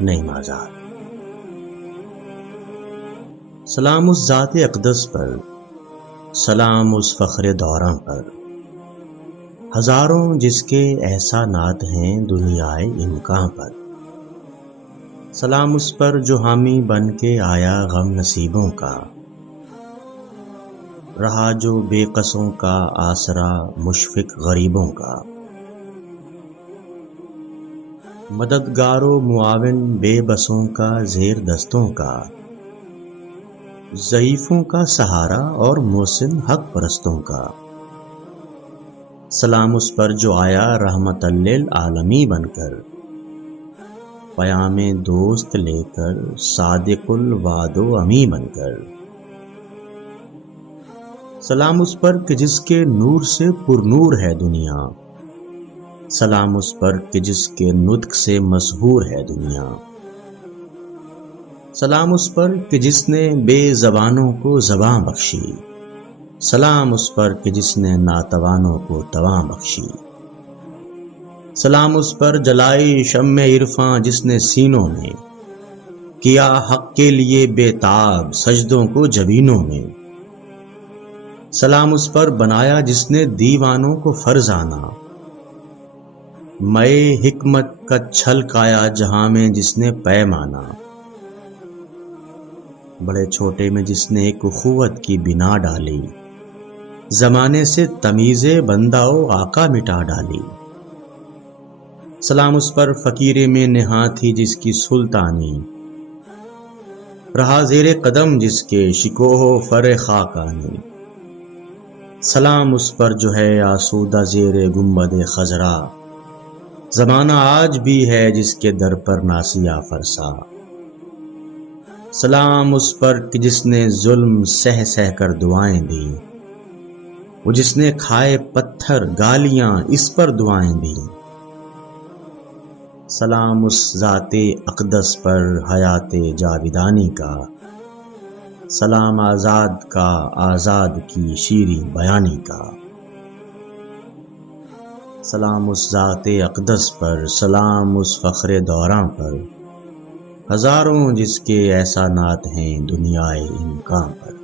نعیم آزاد۔ سلام اس ذات اقدس پر، سلام اس فخر دوراں پر، ہزاروں جس کے احسانات ہیں دنیائے امکان پر۔ سلام اس پر جو حامی بن کے آیا غم نصیبوں کا، رہا جو بے قصوں کا آسرا مشفق غریبوں کا۔ مددگار و معاون بے بسوں کا زیر دستوں کا، ضعیفوں کا سہارا اور محسن حق پرستوں کا۔ سلام اس پر جو آیا رحمت للعالمین بن کر، پیام دوست لے کر صادق الوعد و امی بن کر۔ سلام اس پر کہ جس کے نور سے پر نور ہے دنیا، سلام اس پر کہ جس کے نطق سے مسحور ہے دنیا۔ سلام اس پر کہ جس نے بے زبانوں کو زباں بخشی، سلام اس پر کہ جس نے ناتوانوں کو تواں بخشی۔ سلام اس پر جلائی شمع عرفاں جس نے سینوں میں، کیا حق کے لیے بے تاب سجدوں کو جبینوں میں۔ سلام اس پر بنایا جس نے دیوانوں کو فرزانہ، مئے حکمت کا چھلکایا جہاں میں جس نے پیمانا۔ بڑے چھوٹے میں جس نے ایک اخوت کی بنا ڈالی، زمانے سے تمیز بندہ و آقا مٹا ڈالی۔ سلام اس پر فقیر میں نہاں تھی جس کی سلطانی، رہا زیر قدم جس کے شکوہ و فر خاکانی۔ سلام اس پر جو ہے آسودہ زیر گنبد خضرا، زمانہ آج بھی ہے جس کے در پر ناسیہ فرسا۔ سلام اس پر کہ جس نے ظلم سہ سہ کر دعائیں دی، وہ جس نے کھائے پتھر گالیاں اس پر دعائیں دی۔ سلام اس ذات اقدس پر حیات جاویدانی کا، سلام آزاد کا آزاد کی شیریں بیانی کا۔ سلام اس ذات اقدس پر، سلام اس فخر دوراں پر، ہزاروں جس کے احسانات ہیں دنیائے امکان پر۔